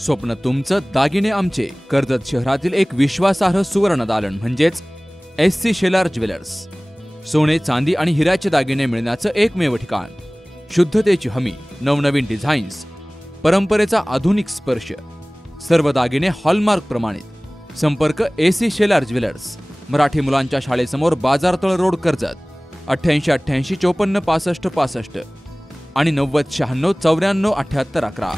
स्वप्न तुमचं, दागिने आमचे. कर्जत शहरातील एक विश्वासार्ह सुवर्ण दालन म्हणजेच SC शेलार ज्वेलर्स. सोने, चांदी आणि हिऱ्याचे दागिने मिळण्याचं एकमेव ठिकाण. शुद्धतेची हमी, नवनवीन डिझाईन्स, परंपरेचा आधुनिक स्पर्श. सर्व दागिने हॉलमार्क प्रमाणित. संपर्क SC शेलार ज्वेलर्स, मराठी मुलांच्या शाळेसमोर, बाजारतळ रोड, कर्जत. 8888 54 65 65 आणि 90 96 94 78 11.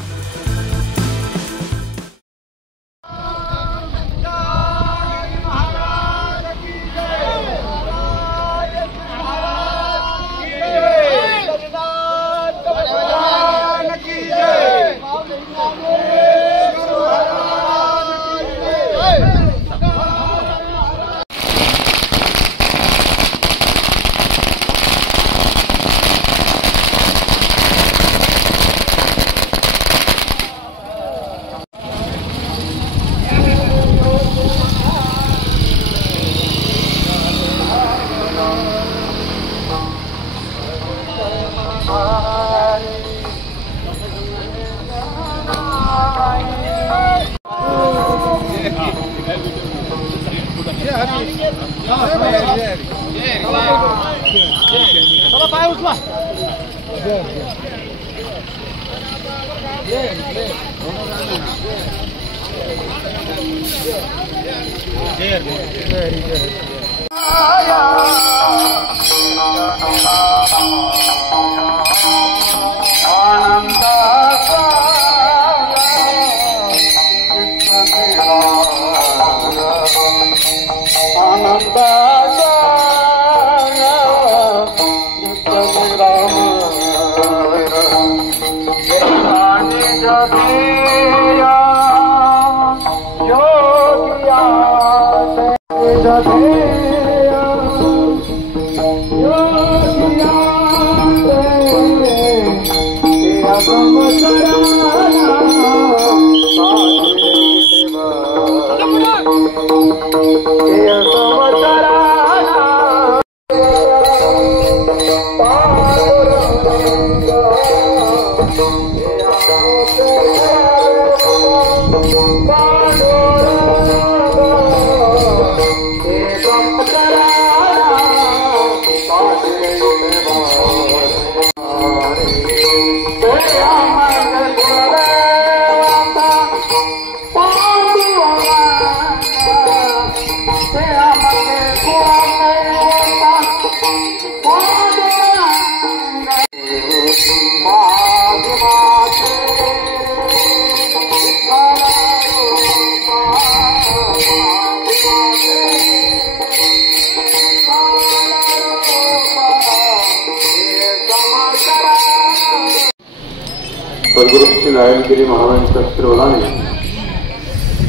सद्गुरूंची नारायणगिरी महाराजांच्या आशीर्वादाने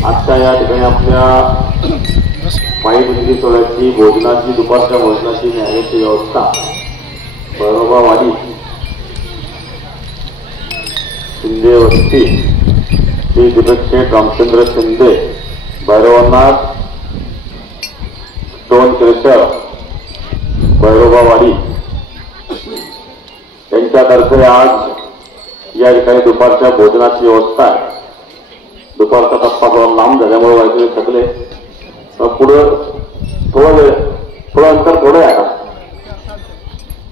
आजच्या या ठिकाणी आपल्या माईबंदी सोहळ्याची, भोजनाची, दुपारच्या भोजनाची, न्यायाची व्यवस्था भैरोबावाडी शिंदे वस्ती श्री दीपक शेठ रामचंद्र शिंदे भैरवनाथ स्टोन क्रेशर भैरोबावाडी यांच्यातर्फे आज या ठिकाणी दुपारच्या भोजनाची व्यवस्था आहे. दुपारचा टप्पा थोडा लांब झाल्यामुळे वाईकडे थकले. पुढं थोडं अंतर थोडं आहे.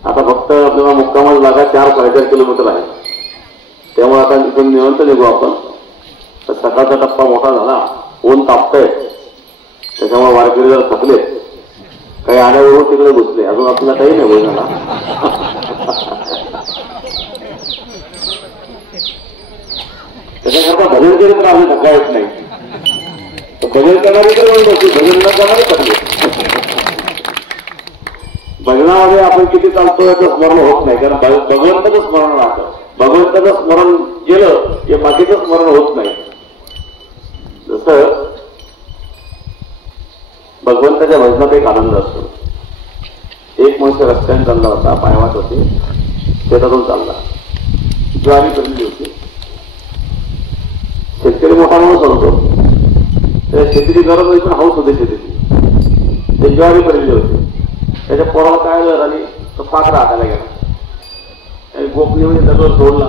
आता फक्त आपल्याला मुक्कामाला जागा 4-4.5 किलोमीटर आहे. त्यामुळे आता इथून निवंत निघू आपण. तर सकाळचा टप्पा मोठा झाला, ऊन तापतंय, त्याच्यामुळे वारकरी जर थकले, काही आल्याबरोबर तिकडे घुसले. अजून आपल्याला काही नाही भोजनाला. त्याच्याकरता भजन केले तर आम्ही धक्का येत नाही. भजन करणारे तर म्हणून बसू, भजन न करणारे थकले. भजनामध्ये आपण किती चालतो याचं स्मरण होत नाही, कारण भगवंताचं स्मरण राहतं. भगवंताचं स्मरण केलं की बाकीचं स्मरण होत नाही. जसं भगवंताच्या भजनात एक आनंद असतो. एक मनुष्य रस्त्याने चालला होता, पायवाट होते, शेतातून चालला, ज्वारी पडली होती. शेतकरी मोठा माणूस होतो, त्या शेतीची गरज होती पण हाऊस होते शेतीची. ते ज्वारी पडलेली होती. त्याच्या पोराला काय झालं आणि तो पाखरा हाताला गेला. गोपनीमध्ये दगड सोडला,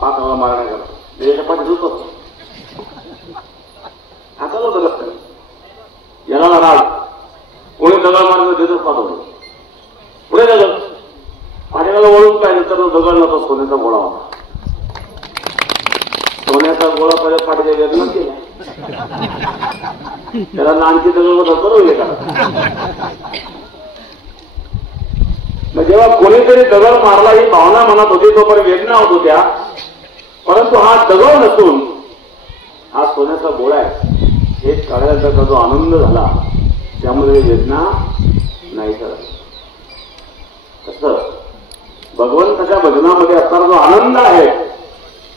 पाखराला मारण्या गेला. त्याच्या पाठी होतो. याला नाराज कोणी दगड मारलं देतच पाहतो पुढे दगड पाण्याला वळून पाहिलं तर दगड नव्हता सोन्याचा गोळा होता. सोन्याचा गोळा पहिले पाठीच्या वेदना केला त्याला नानची दगड बरोबर का. जेव्हा कोणीतरी दगड मारला ही भावना मनात होती तोपर्यंत वेदना होत होत्या. परंतु हा दगड नसून हा सोन्याचा गोळा आहे हे कळल्यानंतर जो आनंद झाला त्यामुळे वेदना नाही करत. तसं भगवंताच्या भजनामध्ये असणारा जो आनंद आहे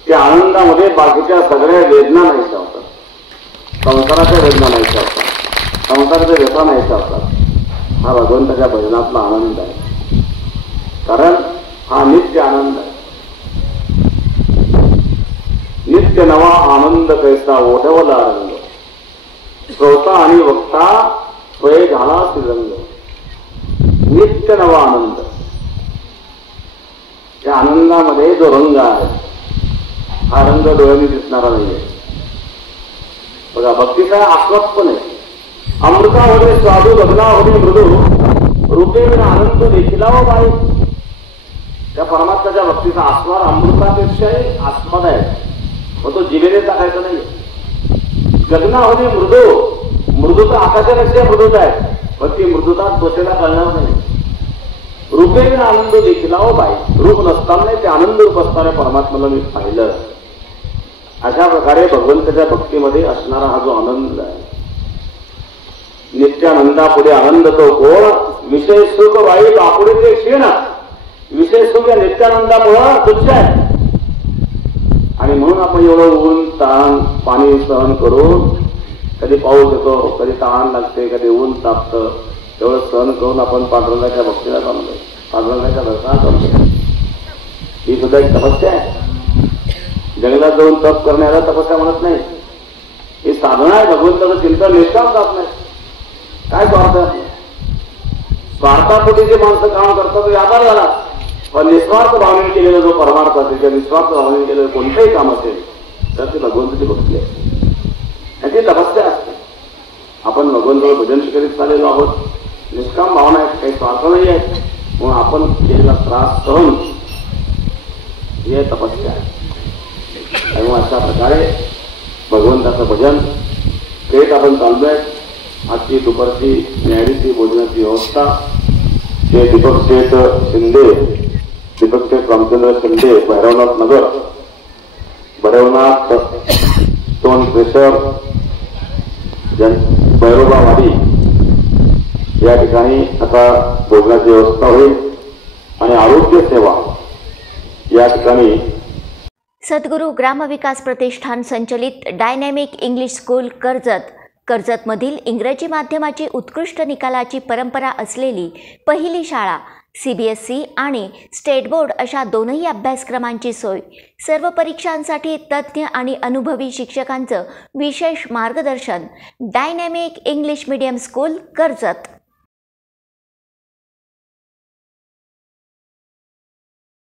त्या आनंदामध्ये बाकीच्या सगळ्या वेदना नाही होतात. संसाराच्या वेदना नाही होतात. संसाराच्या व्यथा नाही होतात. हा भगवंताच्या भजनातला आनंद आहे. कारण हा नित्य आनंद आहे. नित्य नवा आनंद कैसा ओढवला रंग श्रोता आणि वक्ता स्वय झाला श्रीरंग. नित्य नवा आनंद त्या आनंदामध्ये जो रंग आहे हा रंग डोळ्यांनी दिसणारा नाहीये. बघा भक्तीचा आस्वाद पण आहे. अमृतामध्ये स्वादू लग्नामध्ये मृदू रूपे आनंद देखीला व बाई. त्या परमात्म्याच्या भक्तीचा आस्वाद अमृतापेक्षाही आस्वाद आहे. मग तो जिभेने टाकायचा नाही. गगनामध्ये मृदू तर आकाशापेक्षा मृदूत आहे पण ती मृदुता त्वचेला कळणार नाही. रूपे आनंद देखील हो बाई. रूप नसताना ते आनंद रूप असणाऱ्या परमात्म्याला मी पाहिलं. अशा प्रकारे भगवंताच्या भक्तीमध्ये असणारा हा जो आनंद आहे नित्यानंदापुढे आनंद तो कोण विषय सुख वाई बापुढे ते क्षीण. विषय सुख या नित्यानंदामुळं तुच्छ आहे. आणि म्हणून आपण एवढं ऊन ताण पाणी सहन करून कधी पाऊस येतो कधी तहान लागते कधी ऊन तापतं एवढं सहन करून आपण पांडुरंगाच्या भक्तीला चाललोय. पांडुरंगाच्या दर्शनात चाललोय. ही सुद्धा एक तपस्या आहे. जंगलात जाऊन तप करण्याला तपस्या म्हणत नाही. ही साधना आहे. भगवंताचं चिंतन निष्काम जात नाही. काय स्वार्थ आहे. स्वार्थापोटी जे माणसं काम करतात तो व्यापार झाला. पण निस्वार्थ भावनेने केलेला जो परमार्थ असेल किंवा निस्वार्थ भावनेने केलेलं कोणतंही काम असेल तर ती भगवंताची भक्ती आहे. ती तपस्या असते. आपण भगवंताला भजन करीत चाललेलो आहोत. निष्काम भावना आहे. काही स्वार्थ नाही आहे. म्हणून आपण केलेला त्रास सहन हे तपस्या आहे. आणि अशा प्रकारे भगवंताचं भजन थेट आपण चाललोय. आजची दुपारची न्यायालयाची भोजनाची व्यवस्था हे दीपक शेठ शिंदे दीपक शेठ रामचंद्र शिंदे भैरवनाथ नगर भैरवनाथ स्टोन प्रेशर भैरोबावाडी या ठिकाणी आता भोजनाची व्यवस्था होईल. आणि आरोग्य सेवा या ठिकाणी सद्गुरू ग्रामविकास प्रतिष्ठान संचलित डायनॅमिक इंग्लिश स्कूल कर्जतमधील इंग्रजी माध्यमाची उत्कृष्ट निकालाची परंपरा असलेली पहिली शाळा. CBSE आणि स्टेट बोर्ड अशा दोनही अभ्यासक्रमांची सोय. सर्व परीक्षांसाठी तज्ज्ञ आणि अनुभवी शिक्षकांचं विशेष मार्गदर्शन. Dynamic English medium school Karjat.